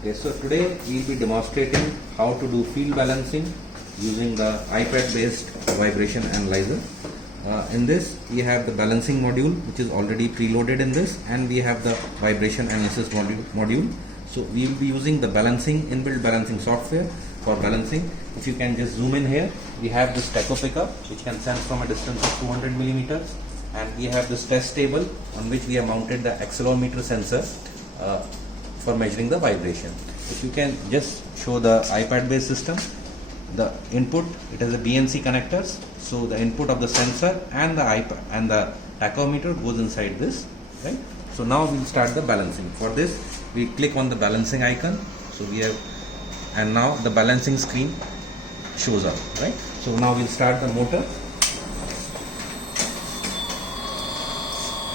Okay, so today we'll be demonstrating how to do field balancing using the iPad based vibration analyzer. In this we have the balancing module which is already preloaded in this, and we have the vibration analysis module. So we will be using the inbuilt balancing software for balancing. If you can just zoom in here, we have this tacho pickup which can sense from a distance of 200 millimeters, and we have this test table on which we have mounted the accelerometer sensor for measuring the vibration. If you can just show the iPad based system, the input, it has a BNC connectors, so the input of the sensor and the iPad and the tachometer goes inside this, right? So now we'll start the balancing. For this we click on the balancing icon, so we have, and now the balancing screen shows up, right? So now we'll start the motor.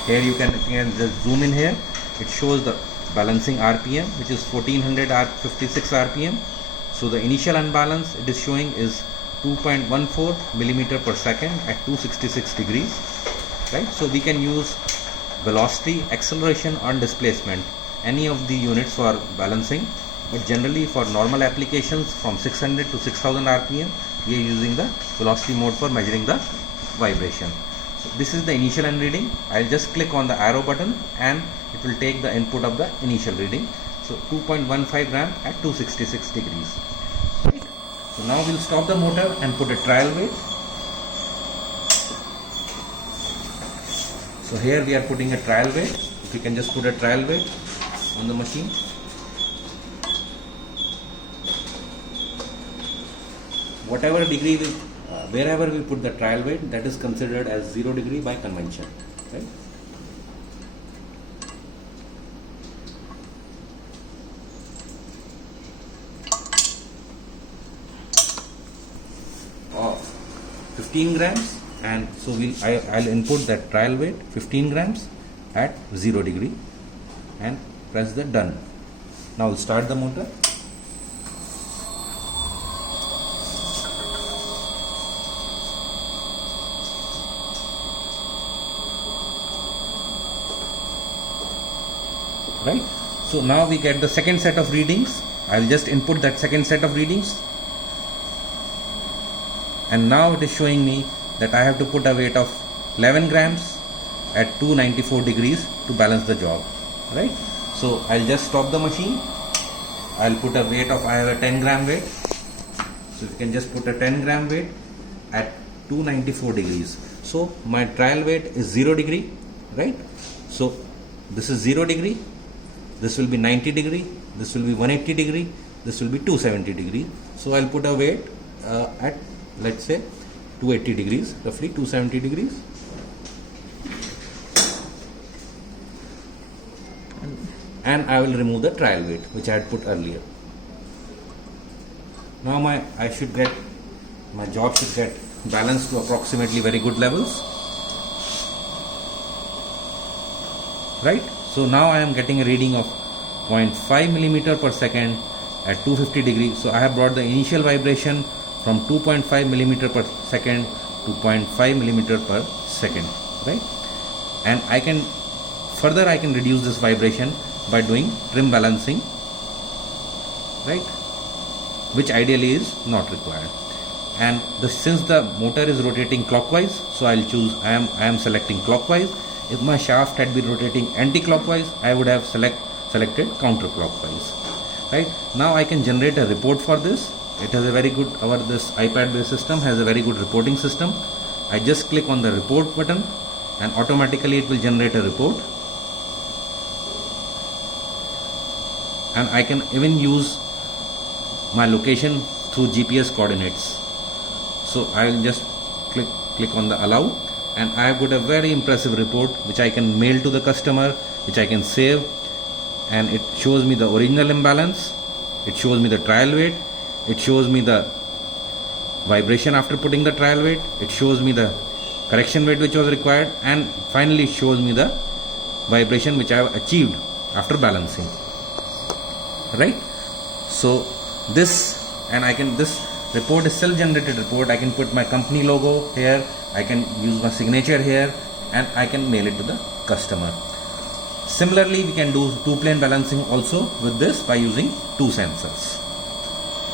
Here you can just zoom in here, it shows the balancing RPM which is 1456 RPM. So the initial unbalance it is showing is 2.14 millimeter per second at 266 degrees, right? So we can use velocity, acceleration or displacement, any of the units for balancing, but generally for normal applications from 600 to 6000 RPM we are using the velocity mode for measuring the vibration. So this is the initial end reading. I'll just click on the arrow button and it will take the input of the initial reading. So 2.15 gram at 266 degrees. Right. So now we'll stop the motor and put a trial weight. So here we are putting a trial weight. If you can just put a trial weight on the machine. Whatever degree wherever we put the trial weight, that is considered as 0 degree by convention, right? Of 15 grams, and so I'll input that trial weight 15 grams at 0 degree and press the done. Now we'll start the motor. Right. So now we get the second set of readings. I'll just input that second set of readings, and now it is showing me that I have to put a weight of 11 grams at 294 degrees to balance the job, right? So I'll just stop the machine. I'll put a weight of, I have a 10 gram weight, so you can just put a 10 gram weight at 294 degrees. So my trial weight is 0 degree, right? So this is 0 degree, this will be 90 degree, this will be 180 degree, this will be 270 degree. So I'll put a weight at, let's say, 280 degrees, roughly 270 degrees. And I will remove the trial weight which I had put earlier. Now my job should get balanced to approximately very good levels, right? So now I am getting a reading of 0.5 millimeter per second at 250 degrees. So I have brought the initial vibration from 2.5 millimeter per second to 0.5 millimeter per second, right? And I can reduce this vibration by doing trim balancing, right? Which ideally is not required. And since the motor is rotating clockwise, so I'll choose, I am selecting clockwise. If my shaft had been rotating anti-clockwise, I would have selected counterclockwise. Right now, I can generate a report for this. It has a very good. This iPad-based system has a very good reporting system. I just click on the report button, and automatically it will generate a report. And I can even use my location through GPS coordinates. So I will just click on the allow. And I have got a very impressive report which I can mail to the customer, which I can save, and it shows me the original imbalance, it shows me the trial weight, it shows me the vibration after putting the trial weight, it shows me the correction weight which was required, and finally it shows me the vibration which I have achieved after balancing, right? So this report is self-generated report. I can put my company logo here, I can use my signature here, and I can mail it to the customer. Similarly, we can do two plane balancing also with this by using two sensors.